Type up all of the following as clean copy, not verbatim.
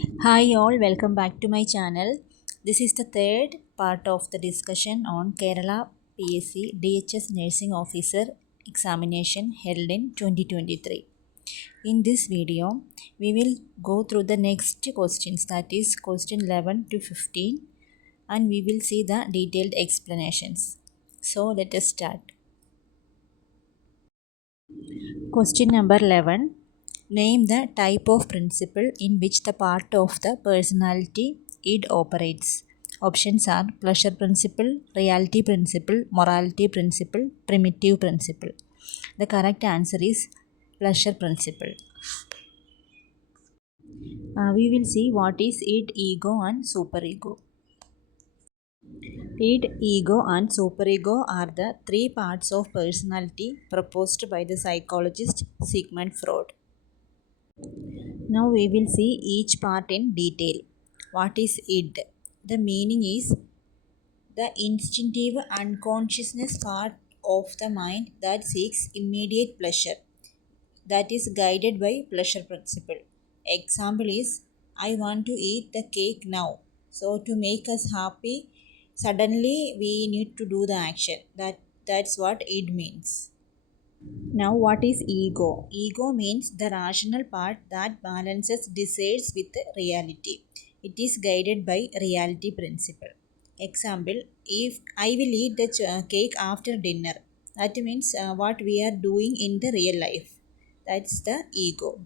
Hi all, welcome back to my channel. This is the third part of the discussion on Kerala PSC DHS Nursing Officer examination held in 2023. In this video, we will go through the next questions, that is question 11 to 15, and we will see the detailed explanations. So let us start. Question number 11. Name the type of principle in which the part of the personality id operates. Options are pleasure principle, reality principle, morality principle, primitive principle. The correct answer is pleasure principle. We will see what is id, ego and superego. Id, ego and superego are the three parts of personality proposed by the psychologist Sigmund Freud. Now we will see each part in detail. What is id? The meaning is the instinctive unconsciousness part of the mind that seeks immediate pleasure, that is guided by pleasure principle. Example is I want to eat the cake now. So to make us happy, suddenly we need to do the action. That's what id means. Now, what is ego? Ego means the rational part that balances desires with reality. It is guided by reality principle. Example, if I will eat the cake after dinner, that means what we are doing in the real life. That's the ego.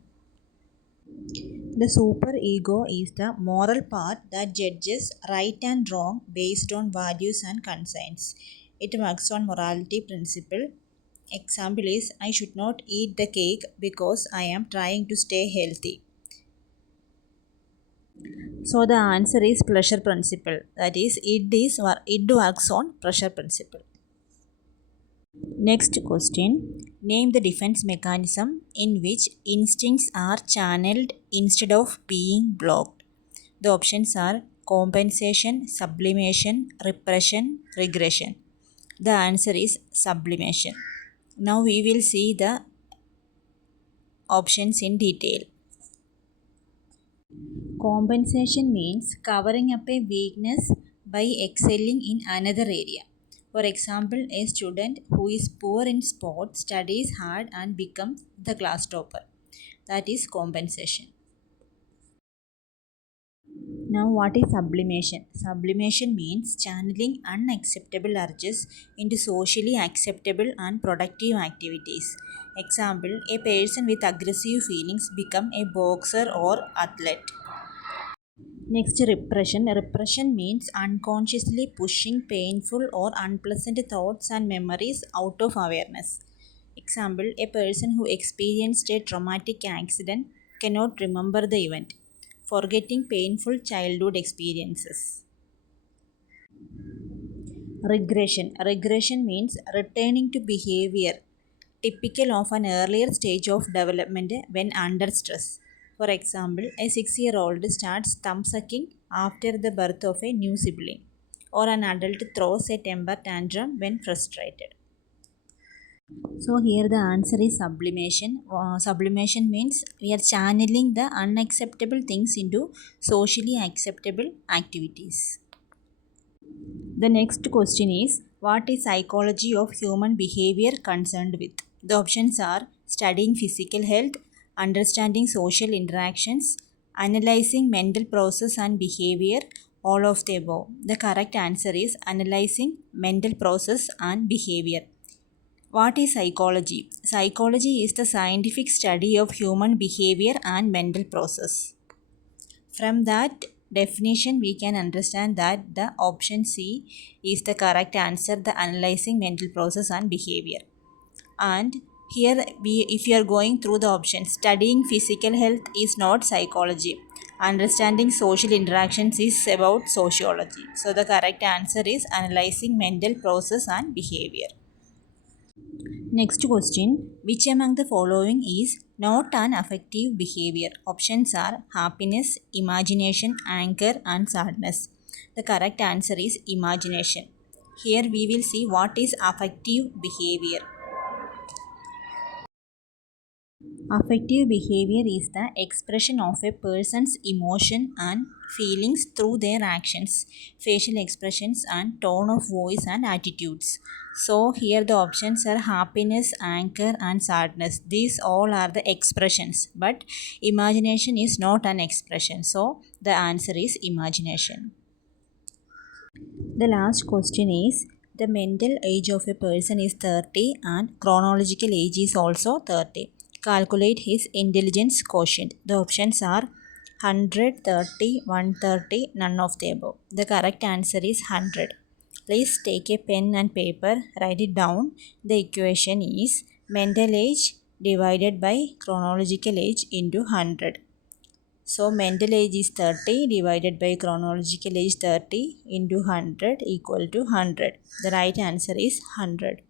The super ego is the moral part that judges right and wrong based on values and conscience. It works on morality principle. Example is I should not eat the cake because I am trying to stay healthy. So the answer is pleasure principle. That is it works on pleasure principle. Next question. Name the defense mechanism in which instincts are channeled instead of being blocked. The options are compensation, sublimation, repression, regression. The answer is sublimation. Now we will see the options in detail. Compensation means covering up a weakness by excelling in another area. For example, a student who is poor in sport studies hard and becomes the class topper. That is compensation. Now, what is sublimation? Sublimation means channeling unacceptable urges into socially acceptable and productive activities. Example, a person with aggressive feelings become a boxer or athlete. Next, repression. Repression means unconsciously pushing painful or unpleasant thoughts and memories out of awareness. Example, a person who experienced a traumatic accident cannot remember the event, forgetting painful childhood experiences. Regression. Regression means returning to behavior typical of an earlier stage of development when under stress. For example, a 6-year-old starts thumb sucking after the birth of a new sibling, or an adult throws a temper tantrum when frustrated. So, here the answer is sublimation. Sublimation means we are channeling the unacceptable things into socially acceptable activities. The next question is what is psychology of human behavior concerned with? The options are studying physical health, understanding social interactions, analyzing mental process and behavior, all of the above. The correct answer is analyzing mental process and behavior. What is psychology? Psychology is the scientific study of human behavior and mental process. From that definition, we can understand that the option C is the correct answer, the analyzing mental process and behavior. And here, if you are going through the options, studying physical health is not psychology. Understanding social interactions is about sociology. So the correct answer is analyzing mental process and behavior. Next question, which among the following is not an affective behavior? Options are happiness, imagination, anger and sadness. The correct answer is imagination. Here we will see what is affective behavior. Affective behavior is the expression of a person's emotion and feelings through their actions, facial expressions, and tone of voice and attitudes. So, here the options are happiness, anger, and sadness. These all are the expressions, but imagination is not an expression. So, the answer is imagination. The last question is the mental age of a person is 30 and chronological age is also 30. Calculate his intelligence quotient. The options are 100, 30, 130, none of the above. The correct answer is 100. Please take a pen and paper, write it down. The equation is mental age divided by chronological age into 100. So mental age is 30 divided by chronological age 30 into 100 equal to 100. The right answer is 100.